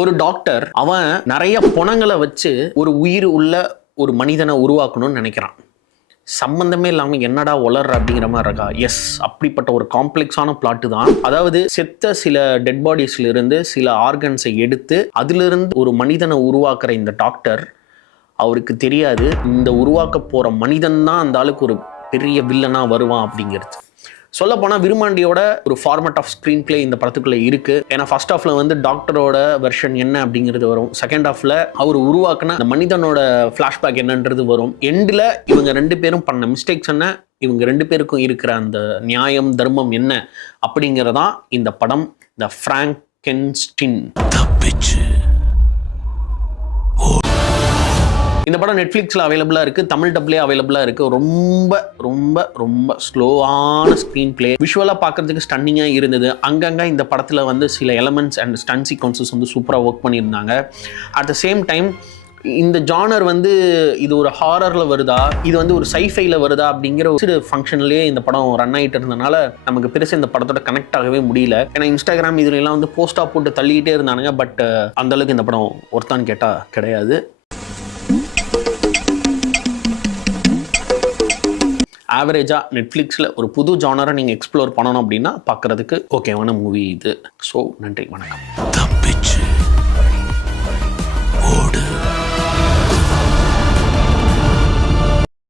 ஒரு டாக்டர் அவன் நிறைய பணங்களை வச்சு ஒரு உயிர் உள்ள ஒரு மனிதனை உருவாக்கணும்னு நினைக்கிறான். சம்பந்தமே இல்லாமல் என்னடா வளர்ற அப்படிங்கிற மாதிரி இருக்கா. எஸ், அப்படிப்பட்ட ஒரு காம்ப்ளெக்ஸான பிளாட்டு தான். அதாவது செத்த சில டெட் பாடிஸ்ல இருந்து சில ஆர்கன்ஸை எடுத்து அதிலிருந்து ஒரு மனிதனை உருவாக்குற இந்த டாக்டர், அவருக்கு தெரியாது இந்த உருவாக்க போற மனிதன் தான் அந்த ஆளுக்கு ஒரு பெரிய வில்லனா வருவான் அப்படிங்கிறது. சொல்ல போனால் விருமாண்டியோட ஒரு ஃபார்மேட் ஆஃப் ஸ்க்ரீன் பிளே இந்த படத்துக்குள்ளே இருக்குது. ஏன்னா ஃபர்ஸ்ட் ஹாஃபில் வந்து டாக்டரோட வெர்ஷன் என்ன அப்படிங்கிறது வரும். செகண்ட் ஹாஃபில் அவர் உருவாக்குன அந்த மனிதனோட ஃப்ளாஷ்பேக் என்னன்றது வரும். எண்டில் இவங்க 2 பேரும் பண்ண மிஸ்டேக்ஸ் என்ன, இவங்க 2 பேருக்கும் இருக்கிற அந்த நியாயம் தர்மம் என்ன அப்படிங்கிறதான் இந்த படம் த ஃப்ராங்கென்ஸ்டீன். இந்த படம் நெட்ஃப்ளிக்ஸில் அவைலபிளாக இருக்குது, தமிழ் டப்லேயே அவைலபிளாக இருக்குது. ரொம்ப ரொம்ப ரொம்ப ஸ்லோவான ஸ்க்ரீன் பிளே, விஷுவலாக பார்க்குறதுக்கு ஸ்டன்னிங்காக இருந்தது. அங்கங்கே இந்த படத்தில் வந்து சில எலமெண்ட்ஸ் அண்ட் ஸ்டன் சீக்வன்சஸ் வந்து சூப்பராக ஒர்க் பண்ணியிருந்தாங்க. அட் த சேம் டைம் இந்த ஜானர் வந்து இது ஒரு ஹாரரில் வருதா, இது வந்து ஒரு சைஃபைல வருதா அப்படிங்கிற ஒரு ஃபங்க்ஷன்லேயே இந்த படம் ரன் ஆகிட்டு இருந்தனால நமக்கு பெருசாக இந்த படத்தோட கனெக்ட் ஆகவே முடியல. ஏன்னா இன்ஸ்டாகிராம் இதுலாம் வந்து போஸ்டாக போட்டு தள்ளிக்கிட்டே இருந்தானுங்க. பட் அந்தளவுக்கு இந்த படம் ஒருத்தான்னு கேட்டால் கிடையாது. ஆவரேஜாக நெட்ஃப்ளிக்ஸில் ஒரு புது ஜானரை நீங்கள் எக்ஸ்ப்ளோர் பண்ணணும் அப்படின்னா பார்க்குறதுக்கு ஓகேவான மூவி இது. ஸோ நன்றி, வணக்கம்.